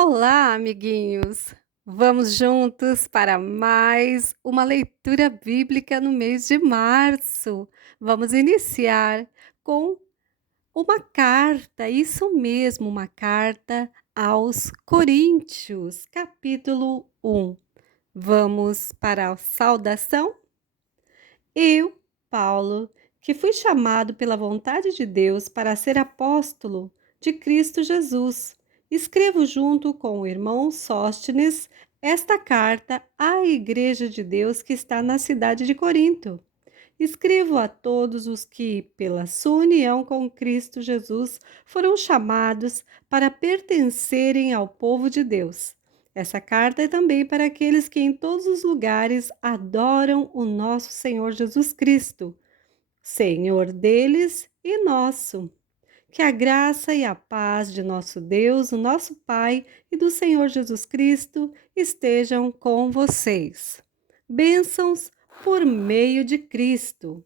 Olá, amiguinhos! Vamos juntos para mais uma leitura bíblica no mês de março. Vamos iniciar com uma carta, isso mesmo, uma carta aos Coríntios, capítulo 1. Vamos para a saudação? Eu, Paulo, que fui chamado pela vontade de Deus para ser apóstolo de Cristo Jesus, escrevo junto com o irmão Sóstenes esta carta à Igreja de Deus que está na cidade de Corinto. Escrevo a todos os que, pela sua união com Cristo Jesus, foram chamados para pertencerem ao povo de Deus. Essa carta é também para aqueles que em todos os lugares adoram o nosso Senhor Jesus Cristo, Senhor deles e nosso. Que a graça e a paz de nosso Deus, o nosso Pai e do Senhor Jesus Cristo estejam com vocês. Bênçãos por meio de Cristo.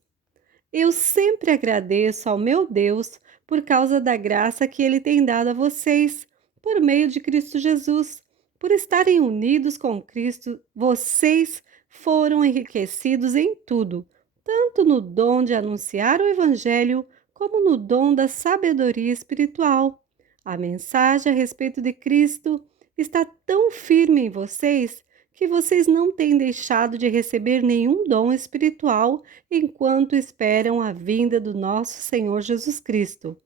Eu sempre agradeço ao meu Deus por causa da graça que Ele tem dado a vocês, por meio de Cristo Jesus. Por estarem unidos com Cristo, vocês foram enriquecidos em tudo, tanto no dom de anunciar o Evangelho, como no dom da sabedoria espiritual. A mensagem a respeito de Cristo está tão firme em vocês que vocês não têm deixado de receber nenhum dom espiritual enquanto esperam a vinda do nosso Senhor Jesus Cristo.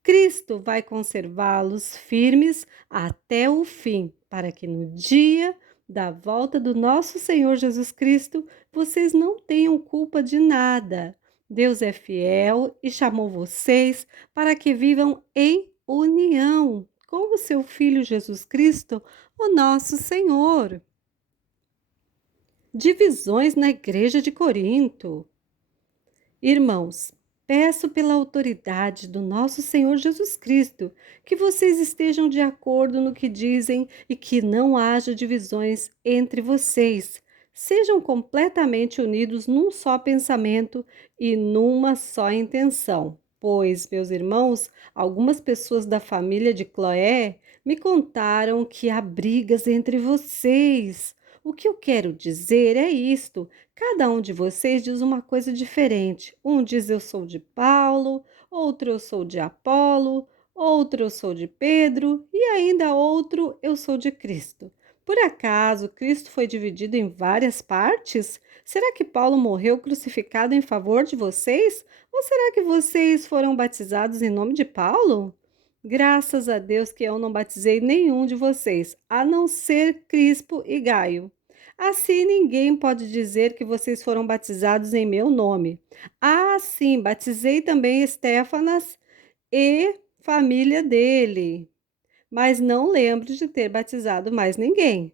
Cristo vai conservá-los firmes até o fim, para que no dia da volta do nosso Senhor Jesus Cristo vocês não tenham culpa de nada. Deus é fiel e chamou vocês para que vivam em união com o seu Filho Jesus Cristo, o nosso Senhor. Divisões na Igreja de Corinto. Irmãos, peço pela autoridade do nosso Senhor Jesus Cristo que vocês estejam de acordo no que dizem e que não haja divisões entre vocês. Sejam completamente unidos num só pensamento e numa só intenção. Pois, meus irmãos, algumas pessoas da família de Cloé me contaram que há brigas entre vocês. O que eu quero dizer é isto: cada um de vocês diz uma coisa diferente. Um diz eu sou de Paulo, outro eu sou de Apolo, outro eu sou de Pedro e ainda outro eu sou de Cristo. Por acaso Cristo foi dividido em várias partes? Será que Paulo morreu crucificado em favor de vocês? Ou será que vocês foram batizados em nome de Paulo? Graças a Deus que eu não batizei nenhum de vocês, a não ser Crispo e Gaio. Assim ninguém pode dizer que vocês foram batizados em meu nome. Ah, sim, batizei também Estéfanas e família dele, mas não lembro de ter batizado mais ninguém.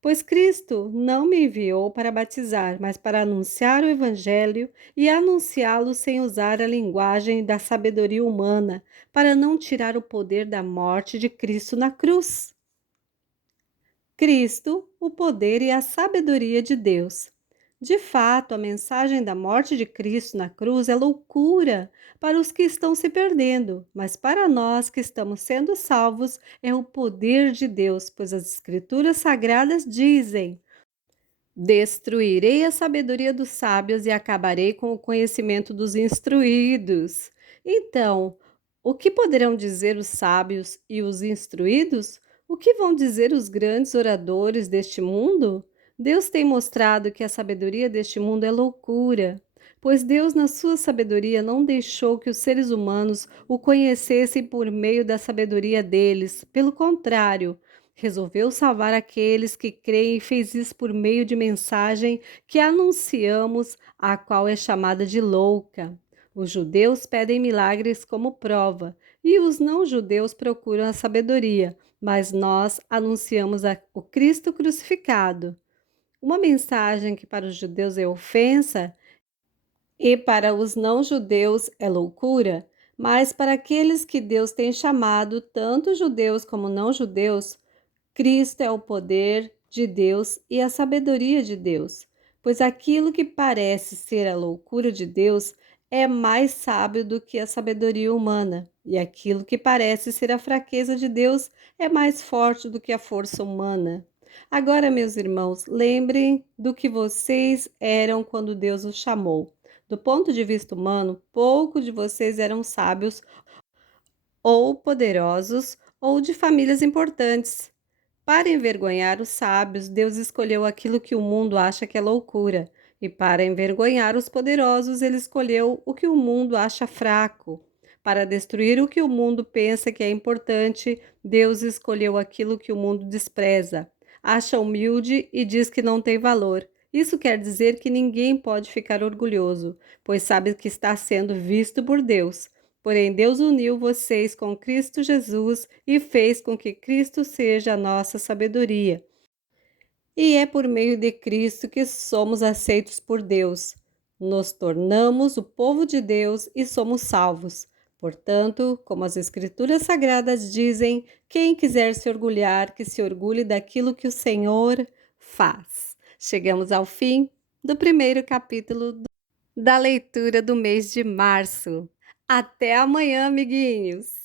Pois Cristo não me enviou para batizar, mas para anunciar o Evangelho e anunciá-lo sem usar a linguagem da sabedoria humana, para não tirar o poder da morte de Cristo na cruz. Cristo, o poder e a sabedoria de Deus. De fato, a mensagem da morte de Cristo na cruz é loucura para os que estão se perdendo, mas para nós que estamos sendo salvos é o poder de Deus, pois as Escrituras Sagradas dizem: destruirei a sabedoria dos sábios e acabarei com o conhecimento dos instruídos. Então, o que poderão dizer os sábios e os instruídos? O que vão dizer os grandes oradores deste mundo? Deus tem mostrado que a sabedoria deste mundo é loucura, pois Deus, na sua sabedoria, não deixou que os seres humanos o conhecessem por meio da sabedoria deles. Pelo contrário, resolveu salvar aqueles que creem e fez isso por meio de mensagem que anunciamos, a qual é chamada de louca. Os judeus pedem milagres como prova, e os não-judeus procuram a sabedoria, mas nós anunciamos o Cristo crucificado. Uma mensagem que para os judeus é ofensa e para os não-judeus é loucura, mas para aqueles que Deus tem chamado, tanto judeus como não-judeus, Cristo é o poder de Deus e a sabedoria de Deus, pois aquilo que parece ser a loucura de Deus é mais sábio do que a sabedoria humana, e aquilo que parece ser a fraqueza de Deus é mais forte do que a força humana. Agora, meus irmãos, lembrem do que vocês eram quando Deus os chamou. Do ponto de vista humano, poucos de vocês eram sábios ou poderosos ou de famílias importantes. Para envergonhar os sábios, Deus escolheu aquilo que o mundo acha que é loucura, e para envergonhar os poderosos, ele escolheu o que o mundo acha fraco. Para destruir o que o mundo pensa que é importante, Deus escolheu aquilo que o mundo despreza, acha humilde e diz que não tem valor. Isso quer dizer que ninguém pode ficar orgulhoso, pois sabe que está sendo visto por Deus. Porém, Deus uniu vocês com Cristo Jesus e fez com que Cristo seja a nossa sabedoria. E é por meio de Cristo que somos aceitos por Deus. Nos tornamos o povo de Deus e somos salvos. Portanto, como as Escrituras Sagradas dizem, quem quiser se orgulhar, que se orgulhe daquilo que o Senhor faz. Chegamos ao fim do primeiro capítulo da leitura do mês de março. Até amanhã, amiguinhos!